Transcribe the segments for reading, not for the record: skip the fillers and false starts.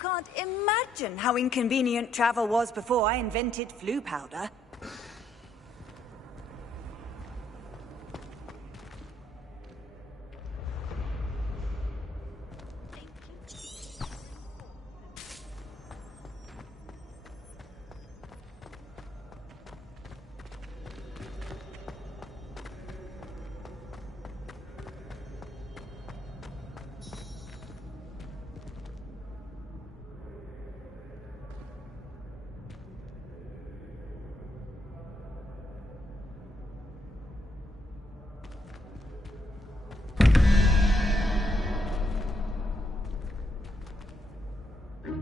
can't imagine how inconvenient travel was before I invented flu powder.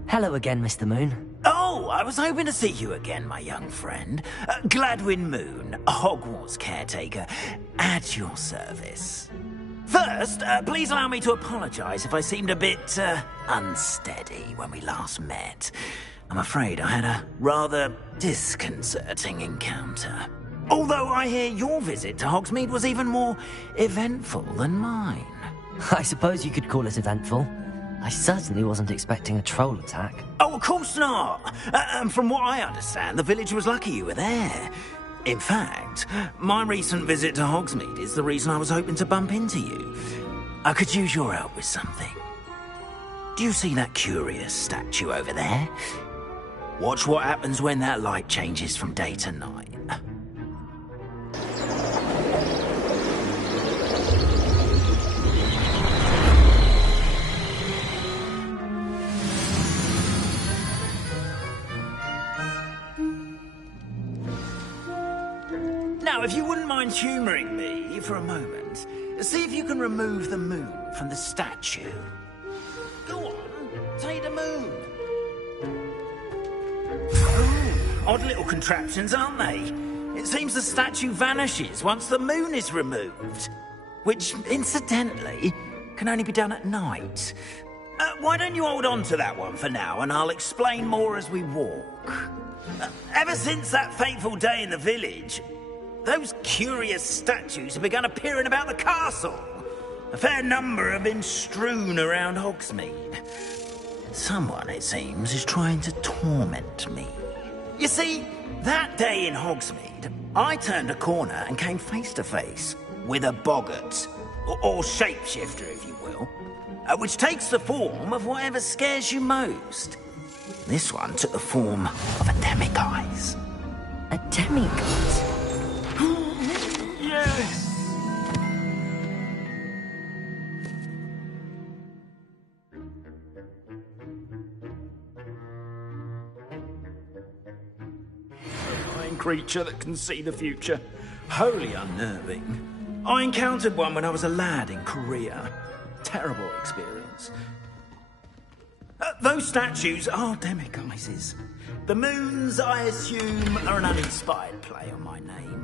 Hello again, Mr. Moon. Oh, I was hoping to see you again, my young friend. Gladwin Moon, Hogwarts caretaker, at your service. First, please allow me to apologize if I seemed a bit, unsteady when we last met. I'm afraid I had a rather disconcerting encounter. Although I hear your visit to Hogsmeade was even more eventful than mine. I suppose you could call it eventful. I certainly wasn't expecting a troll attack. Oh, of course not. And from what I understand, the village was lucky you were there. In fact, my recent visit to Hogsmeade is the reason I was hoping to bump into you. I could use your help with something. Do you see that curious statue over there? Watch what happens when that light changes from day to night. Now, if you wouldn't mind humouring me for a moment, see if you can remove the moon from the statue. Go on, take the moon. Oh, odd little contraptions, aren't they? It seems the statue vanishes once the moon is removed. Which, incidentally, can only be done at night. Why don't you hold on to that one for now, and I'll explain more as we walk. Ever since that fateful day in the village, those curious statues have begun appearing about the castle. A fair number have been strewn around Hogsmeade. Someone, it seems, is trying to torment me. You see, that day in Hogsmeade, I turned a corner and came face to face with a boggart, or shapeshifter, if you will, which takes the form of whatever scares you most. This one took the form of a demiguise. A demiguise? Yes! A creature that can see the future. Wholly unnerving. I encountered one when I was a lad in Korea. Terrible experience. Those statues are demiguises. The moons, I assume, are an uninspired play on my name.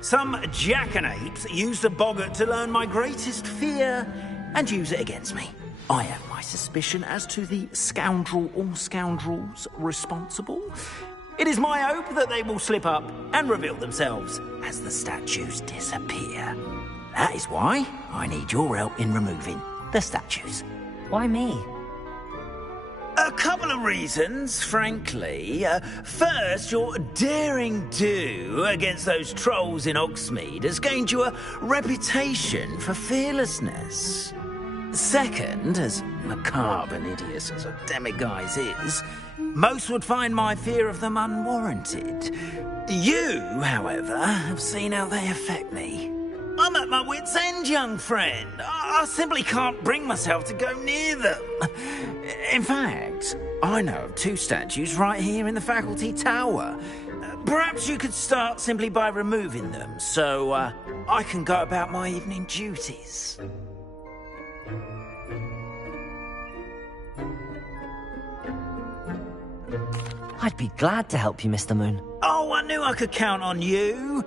Some jackanapes used a boggart to learn my greatest fear and use it against me. I have my suspicion as to the scoundrel or scoundrels responsible. It is my hope that they will slip up and reveal themselves as the statues disappear. That is why I need your help in removing the statues. Why me? A couple of reasons, frankly. First, your daring do against those trolls in Hogsmeade has gained you a reputation for fearlessness. Second, as macabre and hideous as a demiguise is, most would find my fear of them unwarranted. You, however, have seen how they affect me. I'm at my wit's end, young friend. I simply can't bring myself to go near them. In fact, I know of two statues right here in the faculty tower. Perhaps you could start simply by removing them, so I can go about my evening duties. I'd be glad to help you, Mr. Moon. Oh, I knew I could count on you.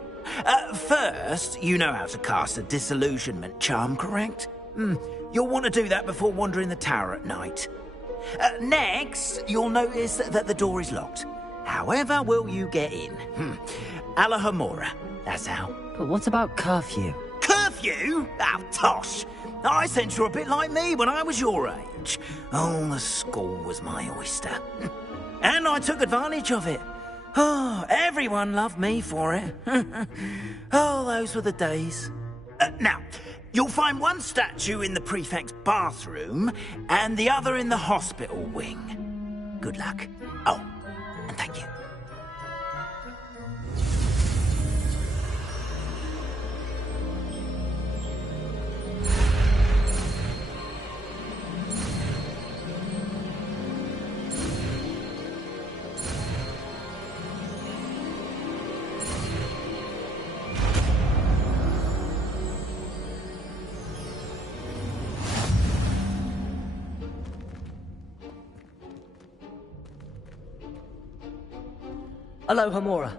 First, you know how to cast a disillusionment charm, correct? You'll want to do that before wandering the tower at night. Next, you'll notice that the door is locked. However will you get in? Alahomora, that's how. But what about curfew? Curfew? Oh, tosh. I sense you're a bit like me when I was your age. Oh, the school was my oyster. And I took advantage of it. Oh, everyone loved me for it. Oh, those were the days. Now, you'll find one statue in the prefect's bathroom and the other in the hospital wing. Good luck. Oh, and thank you. Hello, Hamura.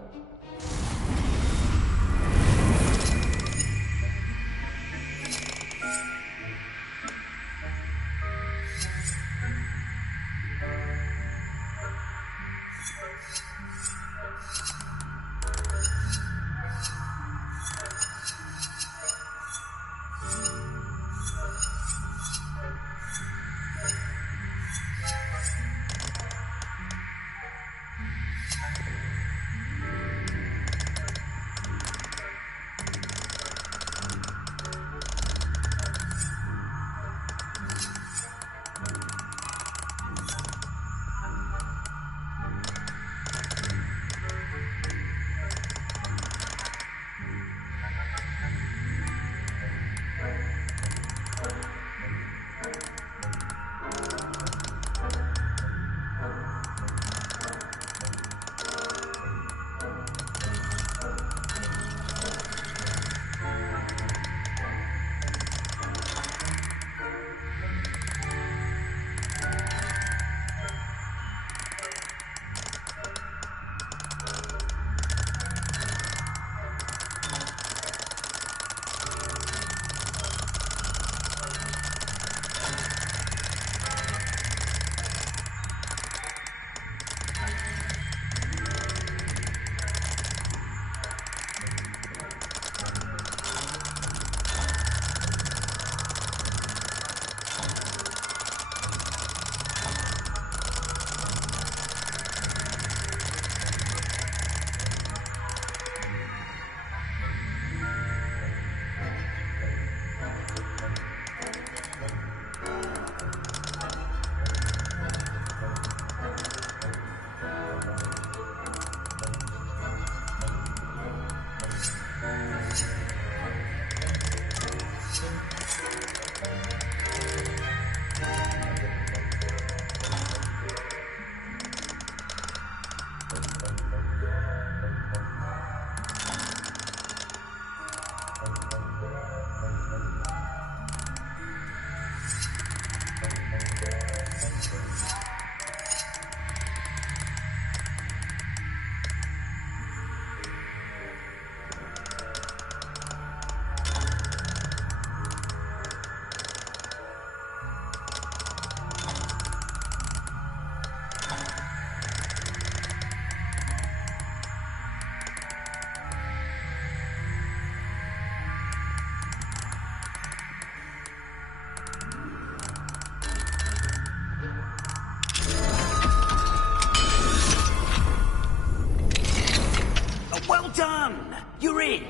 Done! You're in!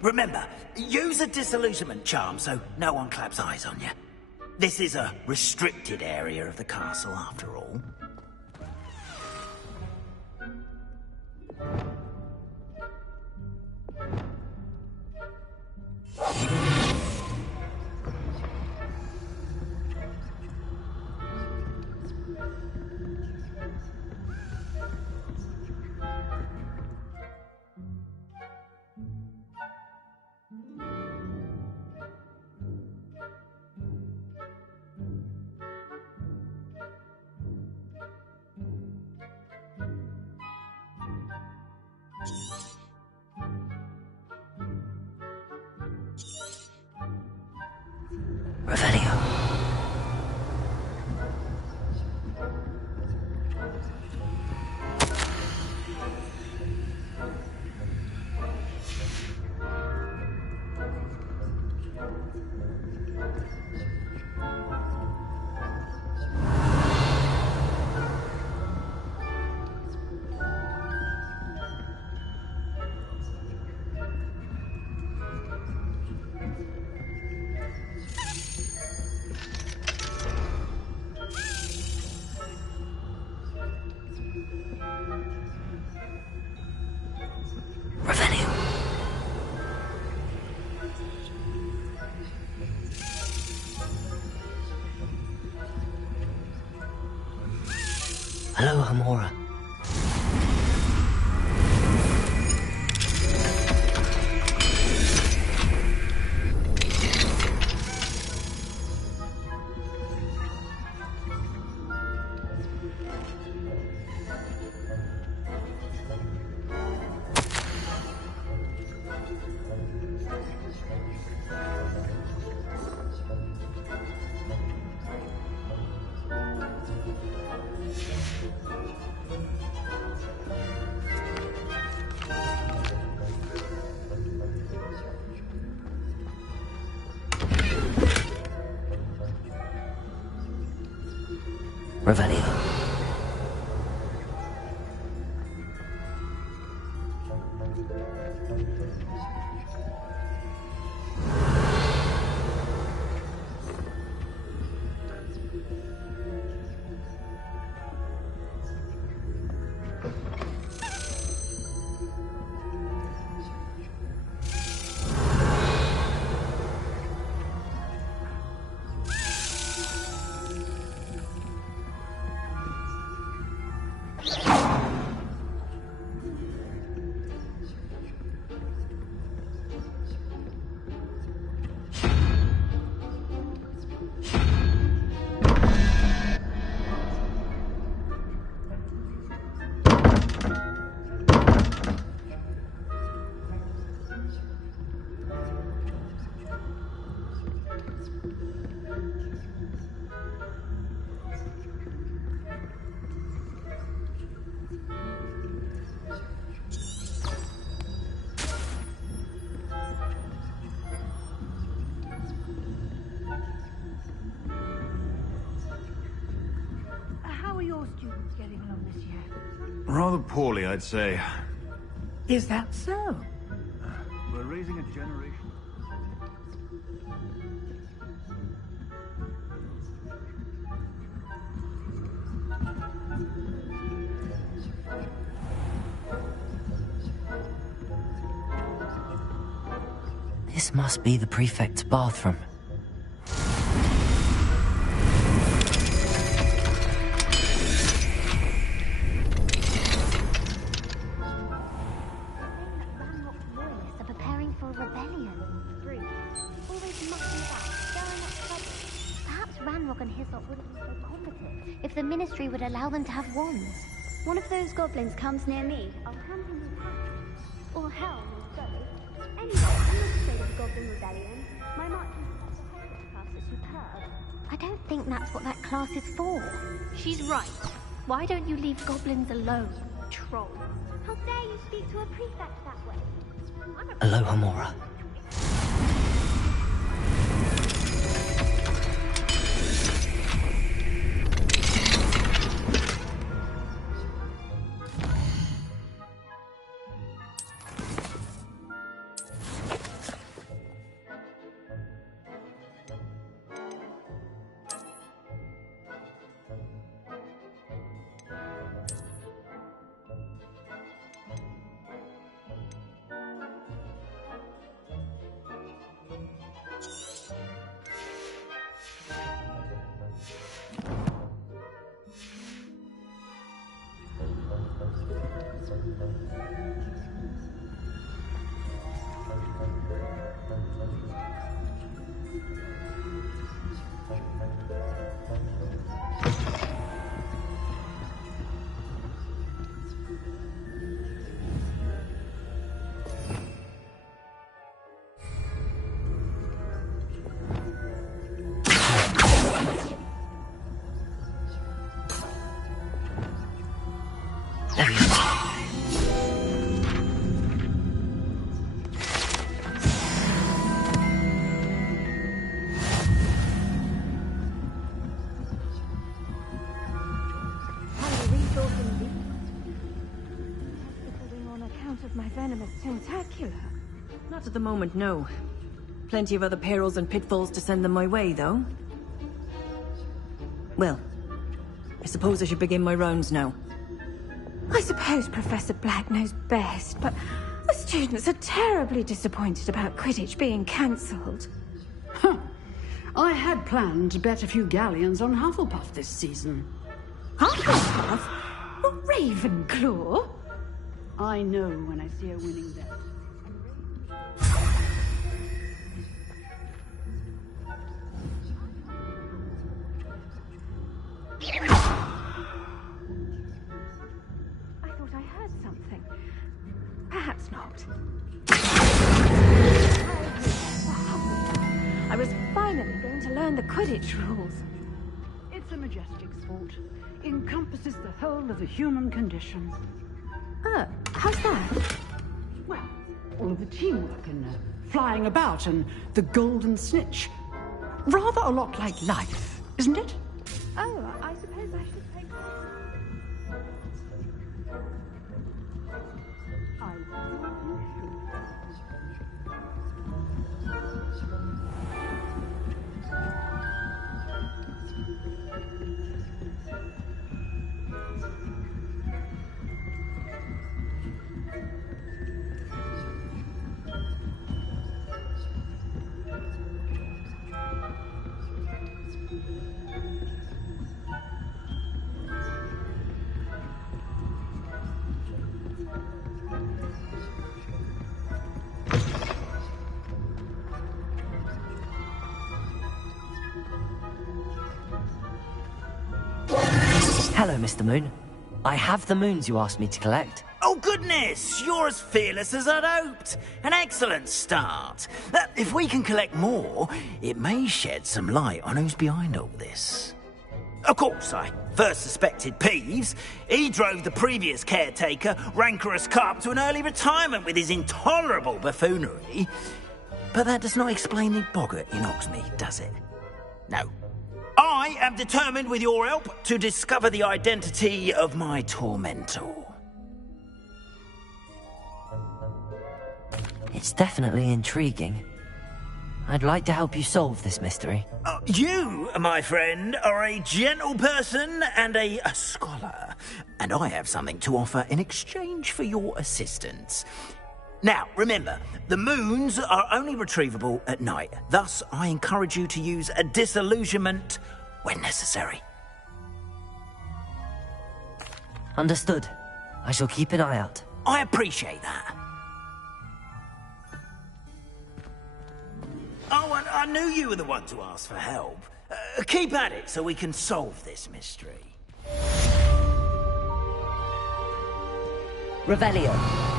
Remember, use a disillusionment charm so no one claps eyes on you. This is a restricted area of the castle, after all. Revelio. Hello, Hamora. Revelio. How are your students getting along this year? Rather poorly, I'd say. Is that so? We're raising a generation. This must be the prefect's bathroom. If the Ministry would allow them to have wands. One of those goblins comes near me, I'll hand him his hat. Or hell knows both. Anyway, I'm not afraid of the Goblin Rebellion. My marching Hogwarts class is superb. I don't think that's what that class is for. She's right. Why don't you leave goblins alone, troll? How dare you speak to a prefect that way? Hello, Hamora. Tentacular? Not at the moment, no. Plenty of other perils and pitfalls to send them my way, though. Well, I suppose I should begin my rounds now. I suppose Professor Black knows best, but the students are terribly disappointed about Quidditch being cancelled. Huh. I had planned to bet a few galleons on Hufflepuff this season. Hufflepuff? Or Ravenclaw? I know when I see a winning bet. I thought I heard something. Perhaps not. I was finally going to learn the Quidditch rules. It's a majestic sport. Encompasses the whole of the human condition. How's that? Well, all of the teamwork and flying about and the golden snitch. Rather a lot like life, isn't it? Oh, I suppose I should take... I Hello, Mr. Moon. I have the moons you asked me to collect. Oh, goodness! You're as fearless as I'd hoped. An excellent start. If we can collect more, it may shed some light on who's behind all this. Of course, I first suspected Peeves. He drove the previous caretaker, Rancorous Carp, to an early retirement with his intolerable buffoonery. But that does not explain the boggart in Hogsmeade, does it? No. I am determined, with your help, to discover the identity of my tormentor. It's definitely intriguing. I'd like to help you solve this mystery. You, my friend, are a gentle person and a scholar, and I have something to offer in exchange for your assistance. Now, remember, the moons are only retrievable at night. Thus, I encourage you to use a disillusionment when necessary. Understood. I shall keep an eye out. I appreciate that. Oh, and I knew you were the one to ask for help. Keep at it so we can solve this mystery. Revelio.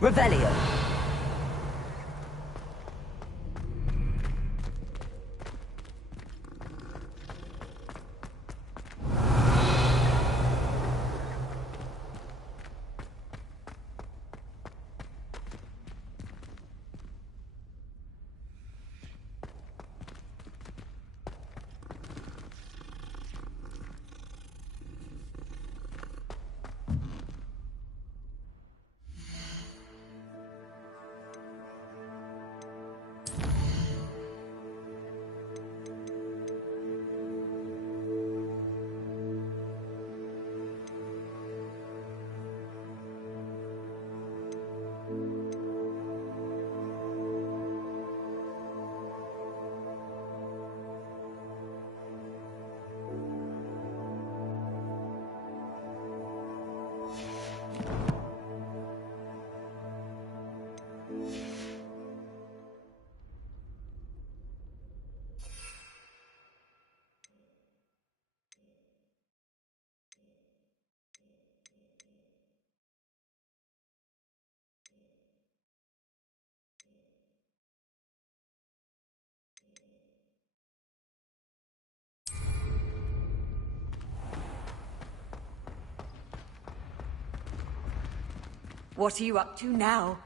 Revelio. What are you up to now?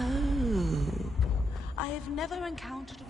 Oh, I have never encountered a...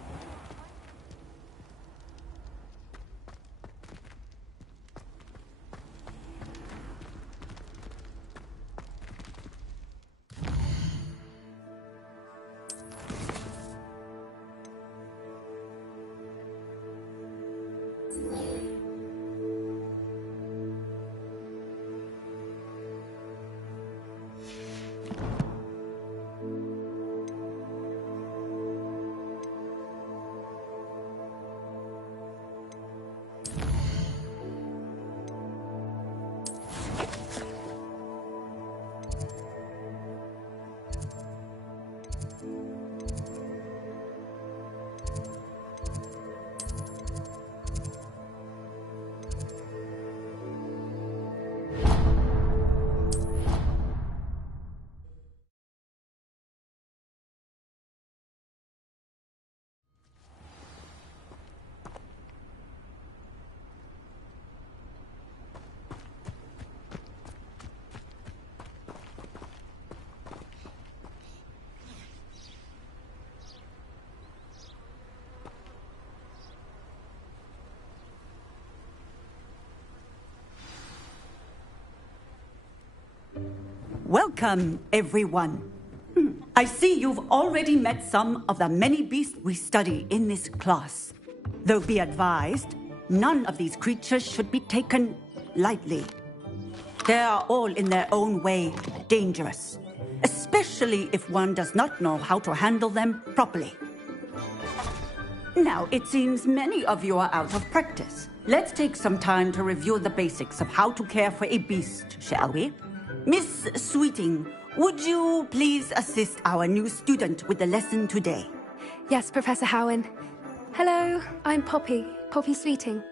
Welcome, everyone. I see you've already met some of the many beasts we study in this class. Though be advised, none of these creatures should be taken lightly. They are all in their own way dangerous, especially if one does not know how to handle them properly. Now, it seems many of you are out of practice. Let's take some time to review the basics of how to care for a beast, shall we? Miss Sweeting, would you please assist our new student with the lesson today? Yes, Professor Howen. Hello, I'm Poppy Sweeting.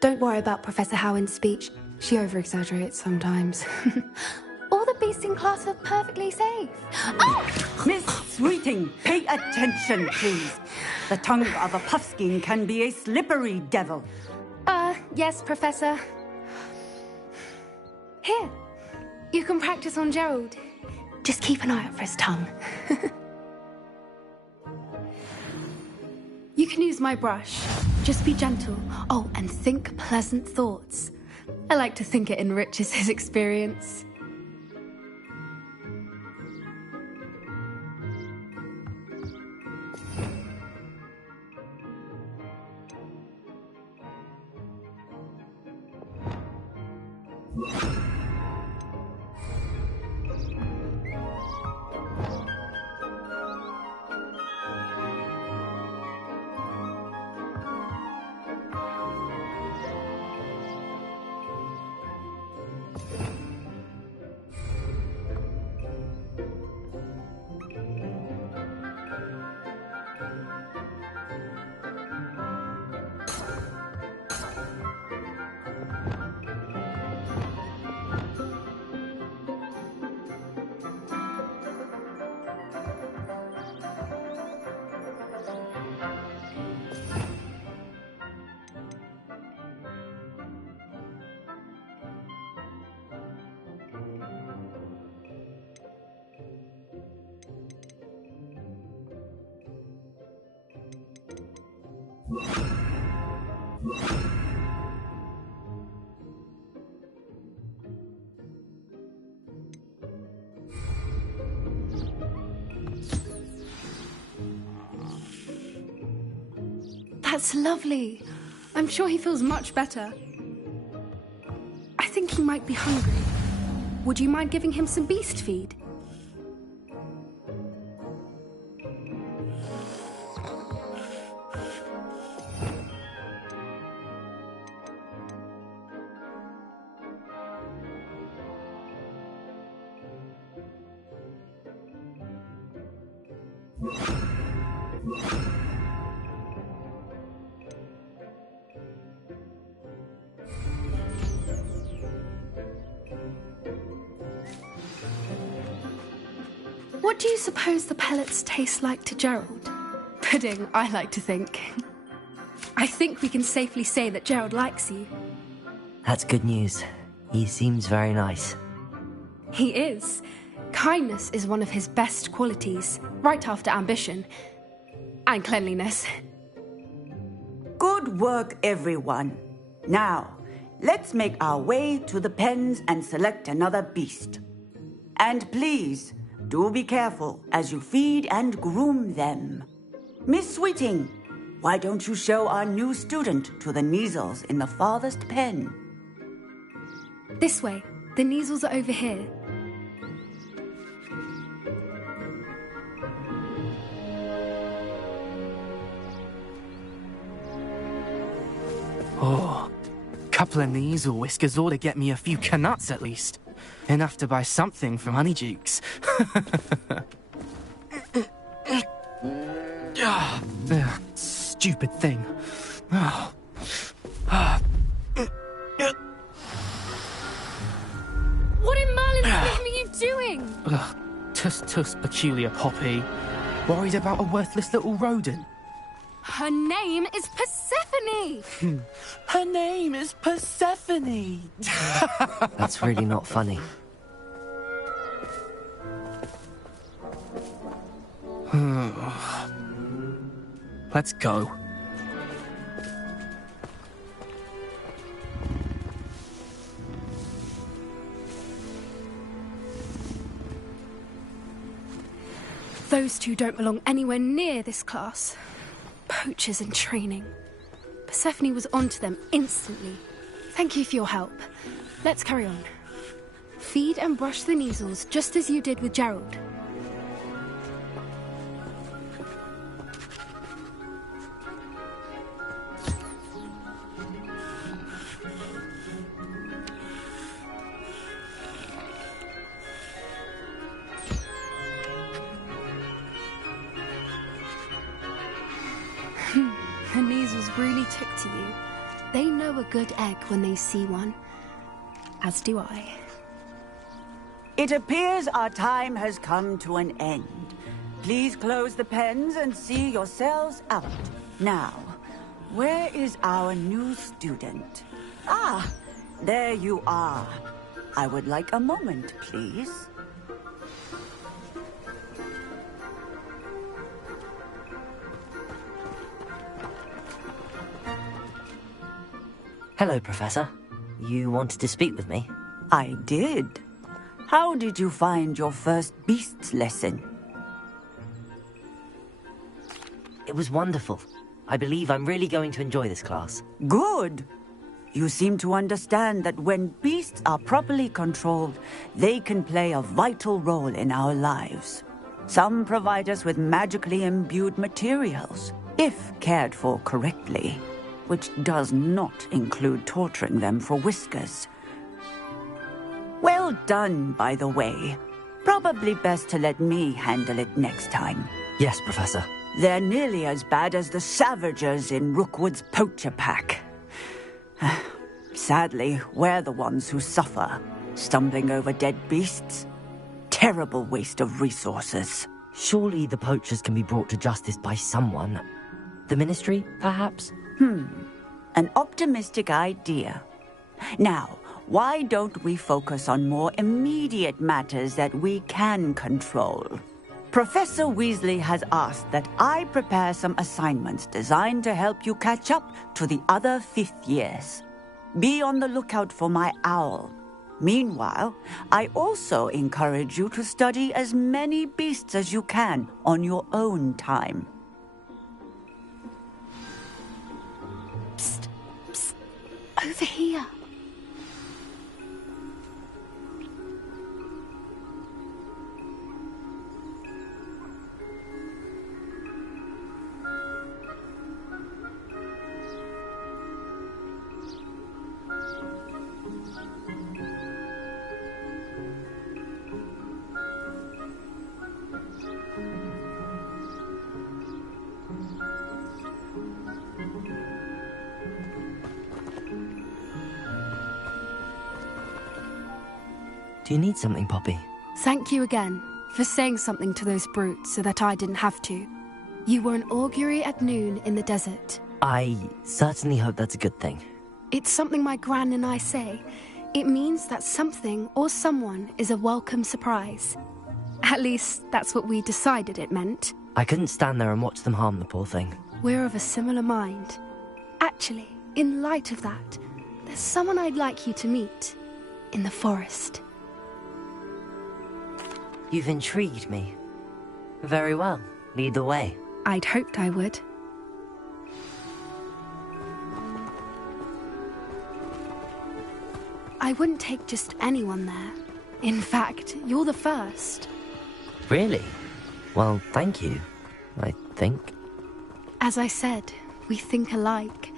Don't worry about Professor Howen's speech. She over-exaggerates sometimes. All the beasts in class are perfectly safe. Oh! Miss Sweeting, pay attention, please. The tongue of a puffskein can be a slippery devil. Yes, Professor. Here, you can practice on Gerald. Just keep an eye out for his tongue. You can use my brush. Just be gentle. Oh, and think pleasant thoughts. I like to think it enriches his experience. That's lovely. I'm sure he feels much better. I think he might be hungry. Would you mind giving him some beast feed? What do you suppose the pellets taste like to Gerald? Pudding, I like to think. I think we can safely say that Gerald likes you. That's good news. He seems very nice. He is. Kindness is one of his best qualities, right after ambition. And cleanliness. Good work, everyone. Now, let's make our way to the pens and select another beast. And please, do be careful as you feed and groom them. Miss Sweeting, why don't you show our new student to the Kneazles in the farthest pen? This way. The Kneazles are over here. Oh, couple of Kneazle whiskers ought to get me a few canuts at least. Enough to buy something from Honeydukes. Stupid thing. What in Merlin's name are you doing? Tuss, peculiar Poppy. Worried about a worthless little rodent? Her name is Persephone! Her name is Persephone! That's really not funny. Let's go. Those two don't belong anywhere near this class. Poachers in training. Persephone was onto them instantly. Thank you for your help. Let's carry on. Feed and brush the Kneazles just as you did with Gerald. The Kneazles really took to you. They know a good egg when they see one. As do I. It appears our time has come to an end. Please close the pens and see yourselves out. Now, where is our new student? Ah, there you are. I would like a moment, please. Hello, Professor. You wanted to speak with me? I did. How did you find your first beasts lesson? It was wonderful. I believe I'm really going to enjoy this class. Good. You seem to understand that when beasts are properly controlled, they can play a vital role in our lives. Some provide us with magically imbued materials, if cared for correctly, which does not include torturing them for whiskers. Well done, by the way. Probably best to let me handle it next time. Yes, Professor. They're nearly as bad as the Savagers in Rookwood's poacher pack. Sadly, we're the ones who suffer, stumbling over dead beasts. Terrible waste of resources. Surely the poachers can be brought to justice by someone. The Ministry, perhaps? An optimistic idea. Now, why don't we focus on more immediate matters that we can control? Professor Weasley has asked that I prepare some assignments designed to help you catch up to the other fifth years. Be on the lookout for my owl. Meanwhile, I also encourage you to study as many beasts as you can on your own time. Psst, psst, over here. Do you need something, Poppy? Thank you again. for saying something to those brutes so that I didn't have to. You were an augury at noon in the desert. I certainly hope that's a good thing. It's something my gran and I say. It means that something or someone is a welcome surprise. At least, that's what we decided it meant. I couldn't stand there and watch them harm the poor thing. We're of a similar mind. Actually, in light of that, there's someone I'd like you to meet. In the forest. You've intrigued me. Very well. Lead the way. I'd hoped I would. I wouldn't take just anyone there. In fact, you're the first. Really? Well, thank you, I think. As I said, we think alike.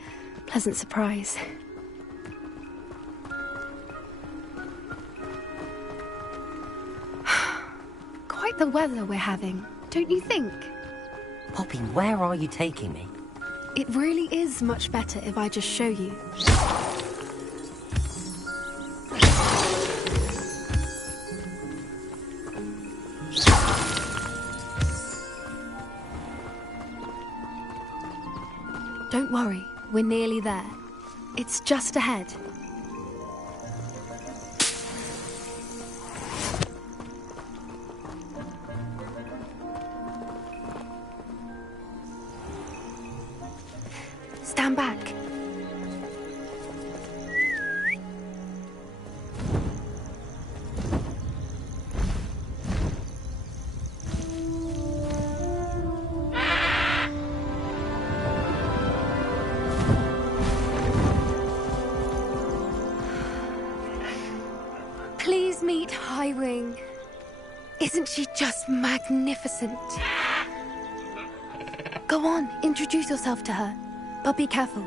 Pleasant surprise. Quite the weather we're having, don't you think? Poppy, where are you taking me? It really is much better if I just show you. Don't worry, we're nearly there. It's just ahead. Stand back. Please meet Highwing. Isn't she just magnificent? Go on, introduce yourself to her. But be careful.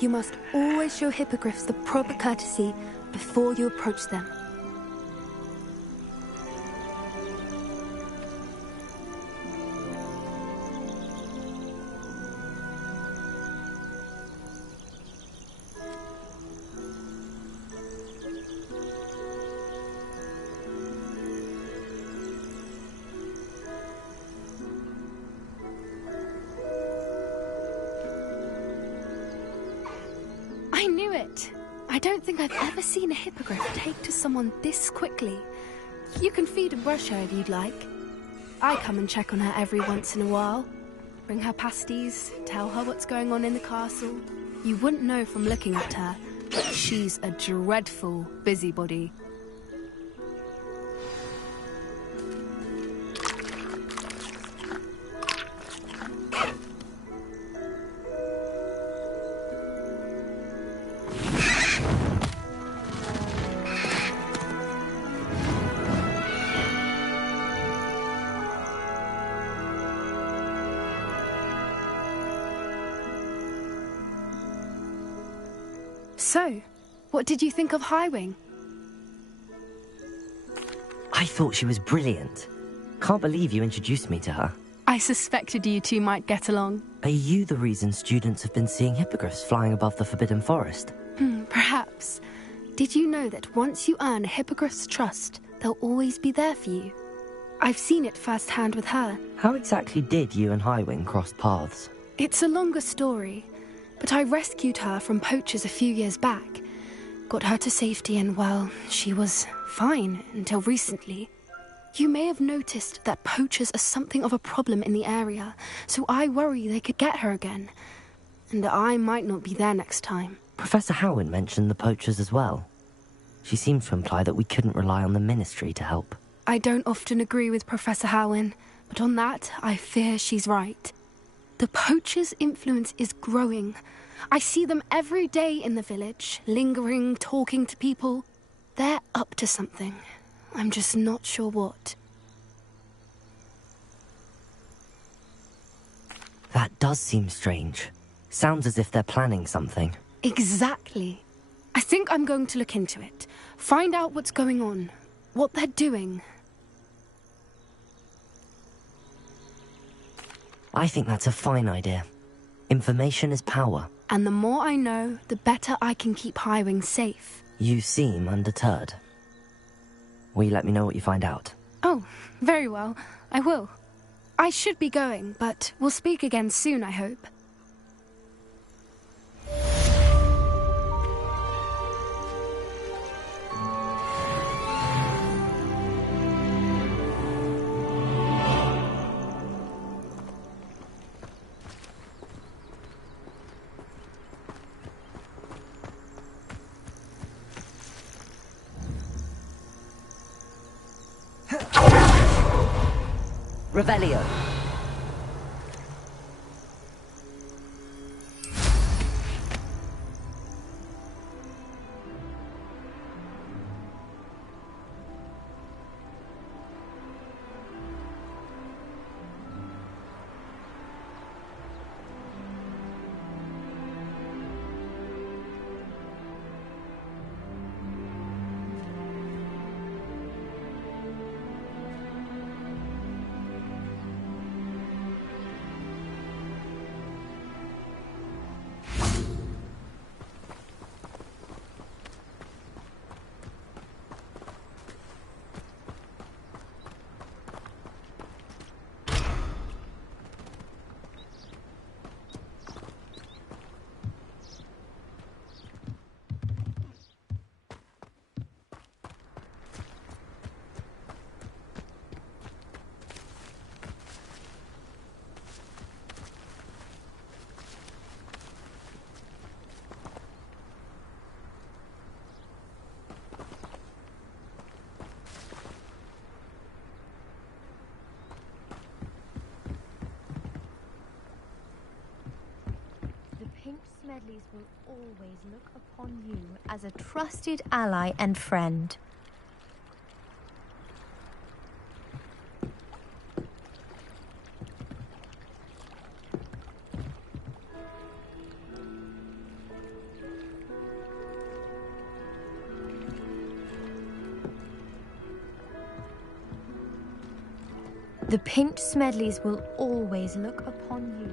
You must always show hippogriffs the proper courtesy before you approach them. I knew it! I don't think I've ever seen a hippogriff take to someone this quickly. You can feed and brush her if you'd like. I come and check on her every once in a while. Bring her pasties, tell her what's going on in the castle. You wouldn't know from looking at her, but she's a dreadful busybody. So, what did you think of Highwing? I thought she was brilliant. Can't believe you introduced me to her. I suspected you two might get along. Are you the reason students have been seeing hippogriffs flying above the Forbidden Forest? Perhaps. Did you know that once you earn a hippogriff's trust, they'll always be there for you? I've seen it firsthand with her. How exactly did you and Highwing cross paths? It's a longer story, but I rescued her from poachers a few years back. Got her to safety and, well, she was fine until recently. You may have noticed that poachers are something of a problem in the area, so I worry they could get her again. And I might not be there next time. Professor Howin mentioned the poachers as well. She seemed to imply that we couldn't rely on the Ministry to help. I don't often agree with Professor Howin, but on that, I fear she's right. The poachers' influence is growing. I see them every day in the village, lingering, talking to people. They're up to something. I'm just not sure what. That does seem strange. Sounds as if they're planning something. Exactly. I think I'm going to look into it. Find out what's going on. What they're doing. I think that's a fine idea. Information is power. And the more I know, the better I can keep Highwing safe. You seem undeterred. Will you let me know what you find out? Oh, very well. I will. I should be going, but we'll speak again soon, I hope. Revelio. Pink Smedleys will always look upon you as a trusted ally and friend. The Pink Smedleys will always look upon you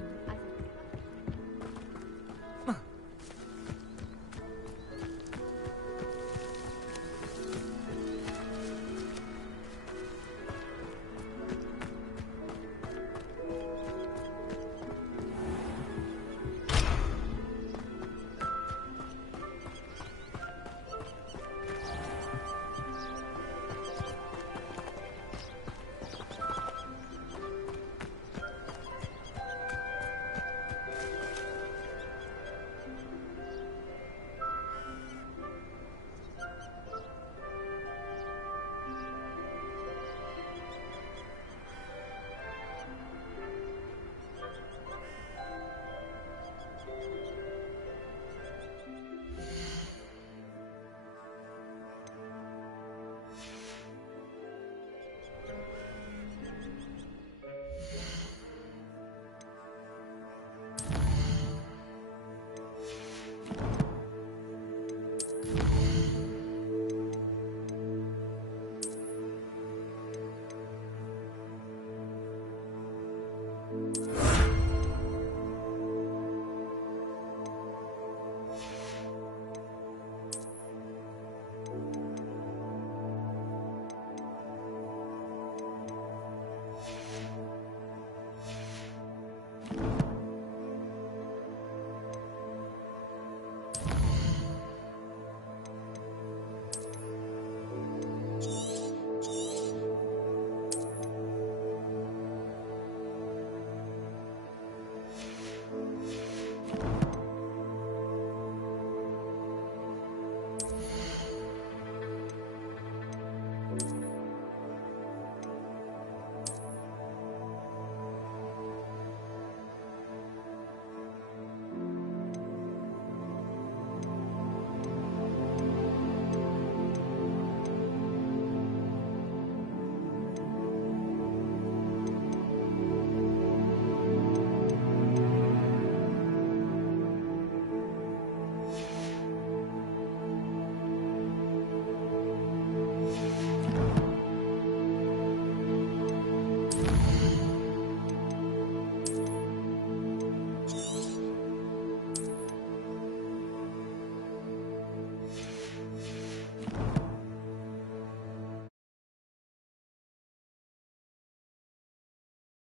as